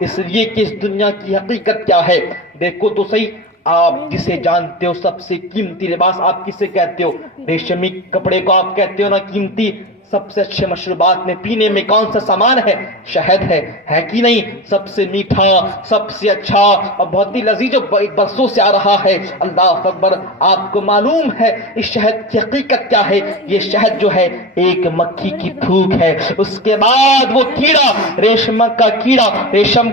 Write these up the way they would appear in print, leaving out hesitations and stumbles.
اس لیے کہ اس دنیا کی حقیقت کیا ہے؟ دیکھو تو صحیح، آپ جسے جانتے ہو سب سے قیمتی لباس آپ کسے کہتے ہو؟ ریشمی کپڑے کو آپ کہتے ہو نا قیمتی۔ سب سے اچھے مشروبات میں پینے میں کون سا سامان ہے؟ شہد ہے کہ نہیں؟ سب سے میٹھا، سب سے اچھا اور بہت ہی لذیذ جو برسوں سے آ رہا ہے۔ اللہ اکبر! آپ کو معلوم ہے اس شہد کی حقیقت کیا ہے؟ یہ شہد جو ہے ایک مکھی کی پھوک ہے، اس کے بعد وہ کیڑا، ریشم کا کیڑا، ریشم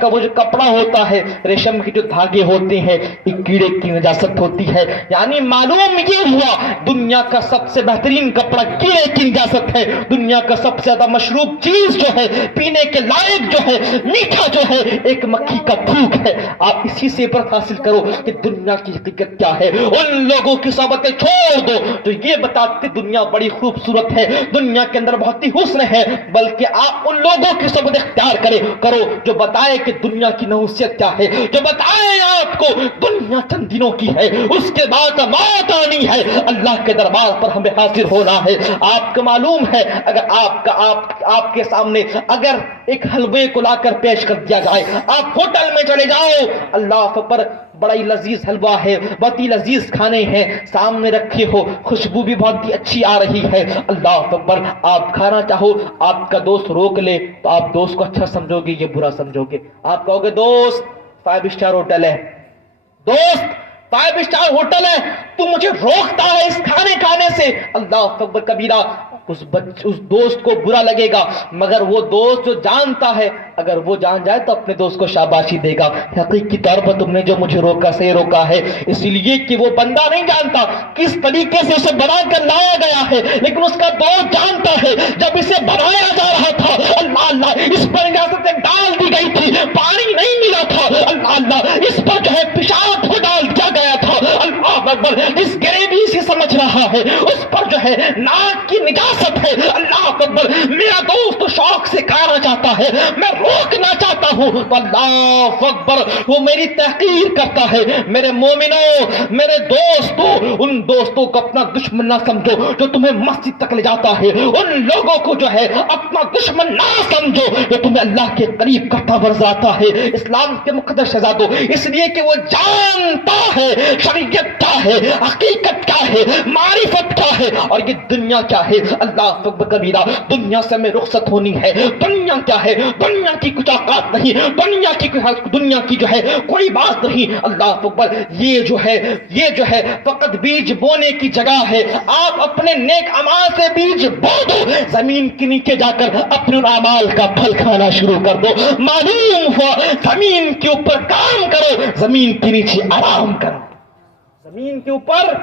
کا وہ جو کپڑا ہوتا ہے، ریشم کے جو دھاگے ہوتے ہیں، ایک کیڑے کی نجاست ہوتی ہے۔ یعنی معلوم یہ ہوا دنیا کا سب سے بہترین کپڑا کیڑے کی نجاست ہے، دنیا کا سب سے زیادہ مشروب چیز جو ہے، پینے کے لائق جو ہے، میٹھا جو ہے، ایک مکھی کا پھوک ہے۔ آپ اسی سے عبرت حاصل کرو کہ دنیا کی حقیقت کیا ہے۔ ان لوگوں کی صحبتیں چھوڑ دو جو یہ بتاتے دنیا بڑی خوبصورت ہے، دنیا کے اندر بہت ہی حسن ہے، بلکہ آپ ان لوگوں کی صحبت اختیار کرو جو بتائے کہ دنیا کی نحوست کیا ہے، جو بتائے آپ کو دنیا چند دنوں کی ہے، اس کے بعد موت آنی ہے، اللہ کے دربار پر ہمیں حاضر ہونا ہے۔ آپ کو معلوم ہے اگر آپ کے سامنے اگر ایک حلوے کو لا کر پیش کر دیا جائے، آپ ہوٹل میں چلے جاؤ، اللہ پر بڑا ہی لذیذ حلوہ ہے، بہت ہی لذیذ کھانے ہیں سامنے رکھے ہو، خوشبو بھی بہت ہی اچھی آ رہی ہے، اللہ اکبر! آپ کھانا چاہو، آپ کا دوست روک لے تو آپ دوست کو اچھا سمجھو گے یہ برا سمجھو گے؟ آپ کہو گے دوست 5 اسٹار ہوٹل ہے، دوست 5 اسٹار ہوٹل ہے، تو مجھے روکتا ہے اس کھانے کھانے سے، اللہ اکبر کبیرہ! اس دوست کو برا لگے گا، مگر وہ دوست جو جانتا ہے اگر وہ جان جائے تو اپنے دوست کو شاباشی دے گا، حقیقی طور پر تم نے جو مجھے روکا سے روکا ہے، اس لیے کہ وہ بندہ نہیں جانتا کس طریقے سے اسے بنا کر لایا گیا ہے، لیکن اس کا دوست جانتا ہے جب اسے بنایا جا رہا تھا، اللہ اللہ، اس پر اجازتیں ڈال دی گئی تھی، پانی نہیں ملا تھا، اللہ اللہ، اس پر جو ہے پیشاب کو ڈال دیا گیا تھا، اللہ اکبر! جس گریوی سے سمجھ رہا ہے اس پر جو ہے ناک کی نجاست ہے، اللہ اکبر! میرا دوست شوق سے کھانا چاہتا ہے، میں روکنا چاہتا ہوں تو اللہ اکبر وہ میری تحقیر کرتا ہے۔ میرے مومنوں، میرے دوستوں، ان دوستوں کو اپنا دشمن نہ سمجھو جو تمہیں مسجد تک لے جاتا ہے، ان لوگوں کو جو ہے اپنا دشمن نہ سمجھو جو تمہیں اللہ کے قریب کرتا برزاتا ہے۔ اسلام کے مقدس شہزادوں، اس لیے کہ وہ جانتا ہے شریعت کیا ہے، حقیقت کیا ہے، معرفت کیا ہے، اور یہ دنیا کیا ہے۔ اللہ اکبر کبیرہ! دنیا سے میں رخصت ہونی ہے۔ دنیا کیا ہے؟ دنیا کی کچھ اوقات نہیں، دنیا کی جو ہے کوئی بات نہیں۔ اللہ اکبر! یہ جو ہے فقط بیج بونے کی جگہ ہے۔ آپ اپنے نیک اعمال سے بیج بو دو، زمین کے نیچے جا کر اپنے اعمال کا پھل کھانا شروع کر دو۔ معلوم ہوا زمین کے اوپر کام کرو، زمین کے نیچے آرام کرو، زمین کے اوپر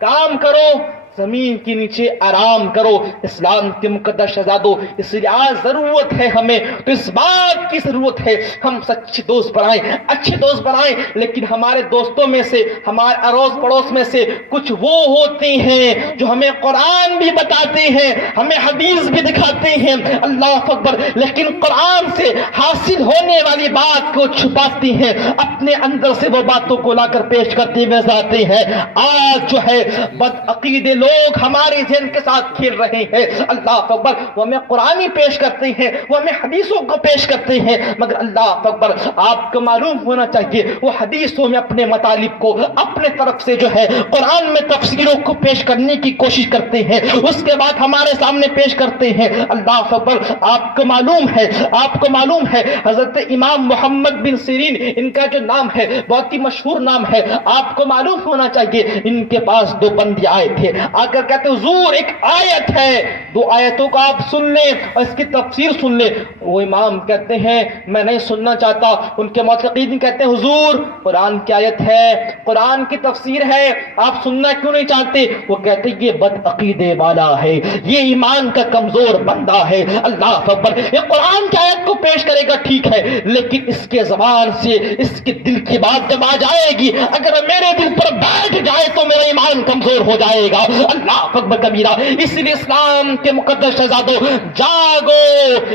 کام کرو، زمین کے نیچے آرام کرو۔ اسلام کے مقدس شہزادوں، اس لیے آج ضرورت ہے ہمیں، تو اس بات کی ضرورت ہے ہم سچے دوست بنائیں، اچھے دوست بنائیں، لیکن ہمارے دوستوں میں سے، ہمارے اڑوس پڑوس میں سے کچھ وہ ہوتے ہیں جو ہمیں قرآن بھی بتاتے ہیں، ہمیں حدیث بھی دکھاتے ہیں، اللہ اکبر، لیکن قرآن سے حاصل ہونے والی بات کو چھپاتے ہیں، اپنے اندر سے وہ باتوں کو لا کر پیش کرتے ہوئے جاتے ہیں۔ آج جو ہے بدعقیدے لوگ ہمارے ذہن کے ساتھ کھیل رہے ہیں، اللہ اکبر! وہ ہمیں قرآن پیش کرتے ہیں، وہ ہمیں حدیثوں کو پیش کرتے ہیں، مگر اللہ اکبر آپ کو معلوم ہونا چاہیے وہ حدیثوں میں اپنے مطالب کو اپنے طرف سے جو ہے قرآن میں تفسیروں کو پیش کرنے کی کوشش کرتے ہیں، اس کے بعد ہمارے سامنے پیش کرتے ہیں۔ اللہ اکبر! آپ کو معلوم ہے حضرت امام محمد بن سیرین، ان کا جو نام ہے بہت ہی مشہور نام ہے، آپ کو معلوم ہونا چاہیے ان کے پاس 2 بندے آئے تھے، آ کر کہتے حضور ایک آیت ہے، 2 آیتوں کو آپ سن لیں اور اس کی تفسیر سن لیں۔ وہ امام کہتے ہیں میں نہیں سننا چاہتا، ان کے معتقدین کہتے ہیں حضور قرآن کی آیت ہے، قرآن کی تفسیر ہے، آپ سننا کیوں نہیں چاہتے؟ وہ کہتے ہیں یہ بد عقیدے والا ہے، یہ ایمان کا کمزور بندہ ہے۔ اللہ اکبر! یہ قرآن کی آیت کو پیش کرے گا ٹھیک ہے، لیکن اس کے زبان سے اس کے دل کی بات جب آ جائے گی، اگر میرے دل پر بیٹھ جائے تو میرا ایمان کمزور ہو جائے گا۔ اللہ اکبر کبیرہ! اس لیے اسلام کے مقدس شہزادوں، جاگو،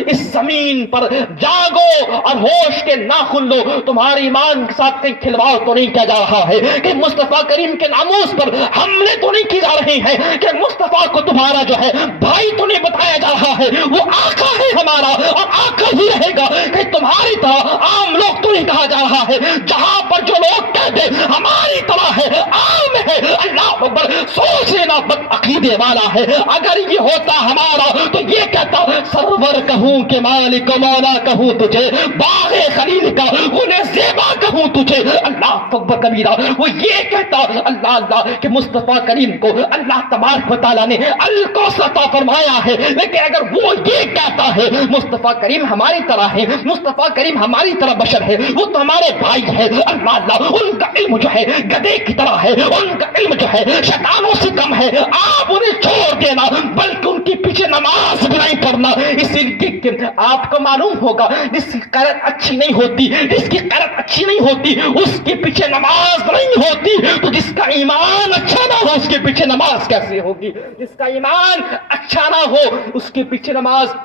اس زمین پر جاگو اور ہوش کے ناخن لو، تمہارے ایمان کے ساتھ کہیں کھلواڑ تو نہیں کیا جا رہا ہے، کہ مصطفیٰ کریم کے ناموس پر حملے تو نہیں کی جا رہے ہیں، کہ مصطفیٰ کو تمہارا جو ہے بھائی تو نہیں بتایا جا رہا ہے، وہ آقا ہے ہمارا اور آقا ہی رہے گا، کہ تمہاری طرح عام لوگ تو نہیں کہا جا رہا ہے، جہاں پر جو لوگ کہتے ہماری طرح ہے، عام ہے، اللہ اکبر، سوچ لینا بد عقیدے والا ہے۔ اگر یہ ہوتا ہمارا تو یہ کہتا سرور کہوں کہ مالک مولا کہوں تجھے، باغ خلیل کا گلے زیبا کہوں تجھے، اللہ اکبر کبیرہ، وہ یہ کہتا اللہ اللہ کہ مصطفیٰ کریم کو اللہ تبارک و تعالیٰ نے الکوثر عطا فرمایا ہے، لیکن اگر وہ یہ کہتا ہے مصطفیٰ کریم ہماری طرح ہے، مصطفیٰ کریم ہماری طرح بشر ہے، وہ تو ہمارے بھائی ہے، اللہ اللہ، ان کا علم جو ہے گدے کی طرح ہے، ان کا علم جو ہے شیطانوں سے کم ہے، آپ انہیں چھوڑ دینا، بلکہ ان کے پیچھے نماز بھی نہیں پڑھنا، اس لیے کہ آپ کو معلوم ہوگا جس کی قرت اچھی نہیں ہوتی، جس کی قرت اچھی نہیں ہوتی اس کے پیچھے نماز نہیں ہوتی، تو جس کا ایمان اچھا نہ ہو اس کے پیچھے نماز کیسے ہوگی؟ جس کا ایمان اچھا نہ ہو اس کے پیچھے نماز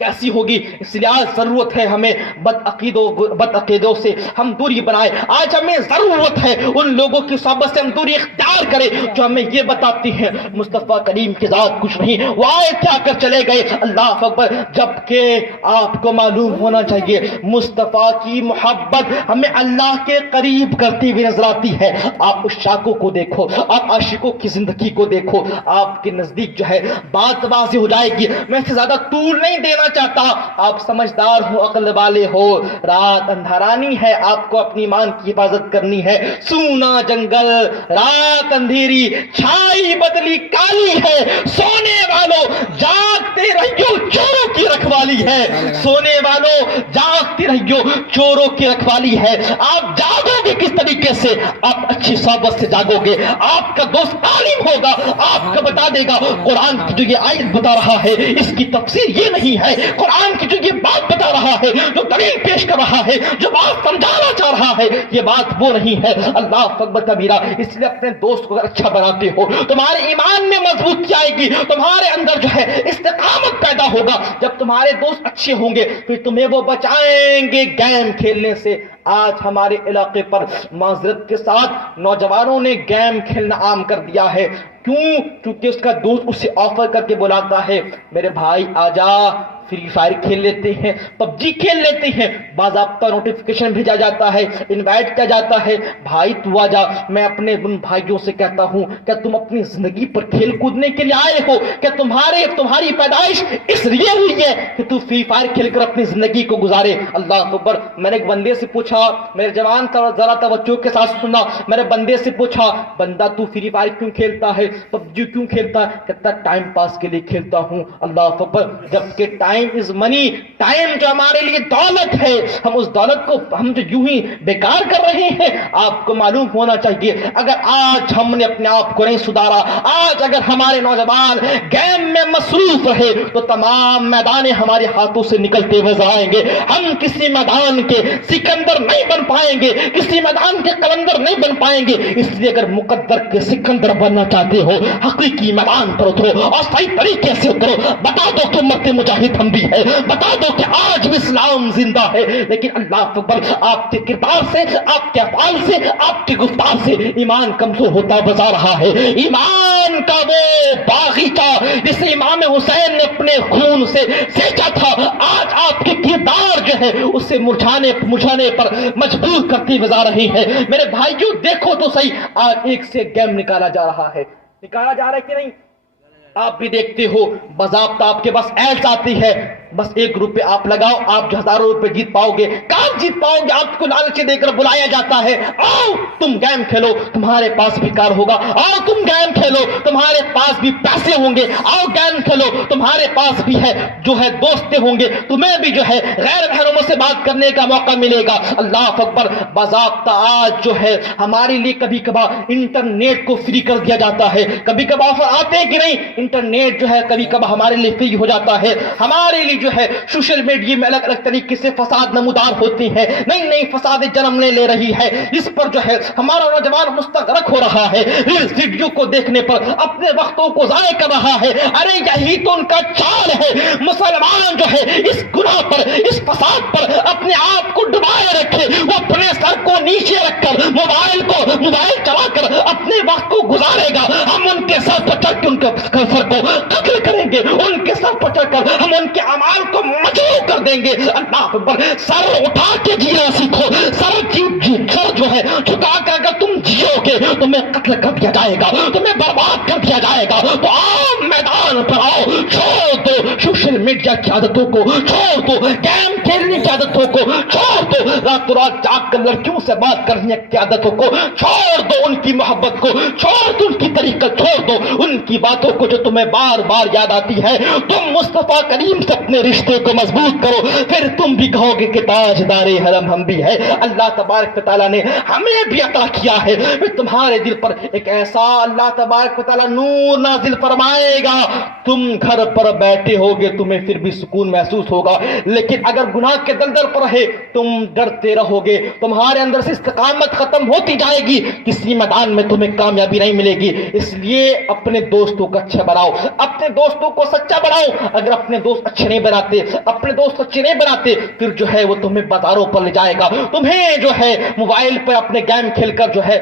کیسی ہوگی؟ اس لیے آج ضرورت ہے ہمیں بد عقیدوں سے ہم دوری بنائے، آج ہمیں ضرورت ہے ان لوگوں کی صحبت سے ہم دوری اختیار کریں جو ہمیں یہ بتاتی ہیں مصطفیٰ کریم کی ذات کچھ نہیں، وہ آئے کیا کر چلے گئے، اللہ اکبر، جبکہ آپ کو معلوم ہونا چاہیے مصطفیٰ کی محبت ہمیں اللہ کے قریب کرتی ہوئی نظر آتی ہے۔ آپ عشاقوں کو دیکھو، آپ عاشقوں کی زندگی کو دیکھو، آپ کے نزدیک جو ہے بات واضح ہو جائے گی۔ میں اس سے زیادہ طول نہیں دینا چاہتا، آپ سمجھدار ہو، عقل والے ہو، رات اندھرانی ہے، آپ کو اپنی ایمان کی حفاظت کرنی ہے، سونا جنگل، رات اندھیری، چھائی بدلی کالی ہے، سونے والوں جاگتے رہیو چوروں کی رکھوالی ہے، سونے والوں جاگتے رہیو چوروں کی رکھوالی ہے۔ آپ جاگو گے کس طریقے سے؟ آپ اچھی صحبت سے جاگو گے، آپ کا دوست عالم ہوگا، آپ کا بتا دے گا قرآن کی جو یہ آیت بتا رہا ہے اس کی تفسیر یہ نہیں ہے، قرآن کی جو یہ بات بتا رہا ہے، جو دلیل پیش کر رہا ہے، جو بات سمجھانا چاہ رہا ہے، یہ بات وہ نہیں ہے۔ اللہ اکبر کبیرہ، اس لیے اپنے دوست کو اگر اچھا بناتے ہو تمہارے ایمان میں مضبوطی آئے گی، تمہارے اندر جو ہے استقامت پیدا ہوگا۔ جب تمہارے دوست اچھے ہوں گے پھر تمہیں وہ بچائیں گے گیم کھیلنے سے۔ آج ہمارے علاقے پر معذرت کے ساتھ نوجوانوں نے گیم کھیلنا عام کر دیا ہے، کیوں؟ کیونکہ اس کا دوست اسے آفر کر کے بلاتا ہے، میرے بھائی آجا فری فائر کھیل لیتے ہیں، پب جی کھیل لیتے ہیں، باضابطہ نوٹیفیکیشن بھیجا جاتا ہے، انوائٹ کیا جاتا ہے، بھائی تو آجا۔ میں اپنے ان بھائیوں سے کہتا ہوں کہ تم اپنی زندگی پر کھیل کودنے کے لیے آئے ہو کہ تمہاری پیدائش اس لیے ہوئی ہے کہ تو فری فائر کھیل کر اپنی زندگی کو گزارے؟ اللہ اکبر۔ میں نے ایک بندے سے پوچھا، میرے جوان ذرا توجہ کے ساتھ سننا، میرے بندے سے پوچھا، بندہ تو فری فائر کیوں کھیلتا ہے، پب جی کیوں کھیلتا ہے؟ کہتا ٹائم پاس کے لیے کھیلتا ہوں۔ اللہ اکبر۔ جبکہ ٹائم از منی، ٹائم جو ہمارے لیے دولت ہے، ہم اس دولت کو ہم جو یوں ہی بیکار کر رہے ہیں۔ آپ کو معلوم ہونا چاہیے اگر آج ہم نے اپنے آپ کو نہیں سدھارا، آج اگر ہمارے نوجوان گیم میں مصروف رہے تو تمام میدان ہمارے ہاتھوں سے نکلتے ہوئے آئیں گے، ہم کسی میدان کے سکندر نہیں بن پائیں گے، کسی میدان کے قلندر نہیں بن پائیں گے۔ اس لیے اگر مقدر کے سکندر بننا چاہتے ہو حقیقی میدان پر اترو اور صحیح طریقے سے اترو۔ بتا دو کہ مرد مجاہد ہم بھی ہے، بتا دو کہ آج بھی اسلام زندہ ہے، لیکن اللہ اکبر آپ کے کردار سے، آپ کے افعال سے، آپ کی گفتار سے ایمان کمزور ہوتا بتا رہا ہے۔ ایمان کا وہ باغیچہ جسے امام حسین نے اپنے خون سے سینچا تھا، آج آپ کے کردار جو ہے اسے مرجھانے پر مجبور کرتی بتا رہی ہے۔ میرے بھائیوں دیکھو تو صحیح، آج ایک سے گیم نکالا جا رہا ہے، نکالا جا رہا ہے کہ نہیں؟ آپ بھی دیکھتے ہو باضابطہ آپ کے پاس ایڈز آتی ہے، بس 1 روپے آپ لگاؤ، آپ جو ہزاروں روپے جیت پاؤ گے۔ کہاں جیت پاؤ گے؟ آپ کو لالچ دے کر بلایا جاتا ہے، آؤ تم گیم کھیلو، تمہارے پاس بھی کار ہوگا، آؤ تم گیم کھیلو، تمہارے پاس بھی پیسے ہوں گے، آؤ گیم کھیلو، تمہارے پاس بھی ہے جو ہے دوستے ہوں گے، تمہیں بھی جو ہے غیر محرموں سے بات کرنے کا موقع ملے گا۔ اللہ اکبر۔ باضابطہ آج جو ہے ہمارے لیے کبھی کبھار انٹرنیٹ کو فری کر دیا جاتا ہے، کبھی کبھار آفر آتے ہیں کہ نہیں، انٹرنیٹ جو ہے کبھی کبھار ہمارے لیے فری ہو جاتا ہے، ہمارے لیے جو ہے سوشل میڈیا میں الگ الگ طریقے سے فساد نمودار ہوتی ہے، نئی فساد جنم لے رہی ہے، اس پر جو ہے ہمارا نوجوان مستغرق ہو رہا ہے، ریلز ویڈیو کو دیکھنے پر اپنے وقتوں کو ضائع کر رہا ہے۔ ارے یہی تو ان کا چال ہے۔ مسلمان جو ہے اس گناہ پر، اس فساد پر اپنے آپ نیچے رکھ کر موبائل چلا کر اپنے وقت کو گزارے گا، ہم ان کے سر پر چڑھ کے ان کے سر کو قتل کریں گے، ان کے سر پر چڑھ کر ہم ان کے اعمال کو مجروح کر دیں گے۔ اللہ اکبر، سر اٹھا کے جینا سیکھو، سر جو ہے جھکا کر اگر تم جیو گے تمہیں قتل کر دیا جائے گا، تمہیں برباد کر دیا جائے گا۔ تو آؤ میدان پر آؤ، چھوڑ دو سوشل میڈیا کی عادتوں کو، چھوڑ دو گیم کھیلنے کی عادتوں کو، چھوڑ دو راتوں رات جاگ کر لڑکیوں سے بات کرنے کی عادتوں کو، چھوڑ دو ان کی محبت کو، چھوڑ دو ان کی طریقہ، چھوڑ دو ان کی باتوں کو جو تمہیں بار بار یاد آتی ہے۔ تم مصطفیٰ کریم سے اپنے رشتے کو مضبوط کرو، پھر تم بھی کہو گے کہ تاجدار حرم ہم بھی ہے۔ اللہ تبارک و تعالیٰ نے ہمیں بھی عطا کیا ہے، پھر تمہارے دل پر ایک ایسا اللہ تبارک و تعالیٰ نور نازل فرمائے گا، تم گھر پر بیٹھے ہوگے تمہیں پھر بھی سکون محسوس ہوگا، لیکن اگر گناہ کے دلدل پر رہے تم ڈرتے رہو گے، تمہارے اندر سے استقامت ختم ہوتی جائے گی، کسی میدان میں تمہیں کامیابی نہیں ملے گی۔ اس لیے اپنے دوستوں کو اچھا بناؤ، اپنے دوستوں کو سچا بناؤ۔ اگر اپنے دوست اچھے نہیں بناتے، اپنے دوست اچھے نہیں بناتے، پھر جو ہے وہ تمہیں بازاروں پر لے جائے گا، تمہیں جو ہے موبائل پر اپنے گیم کھیل کر جو ہے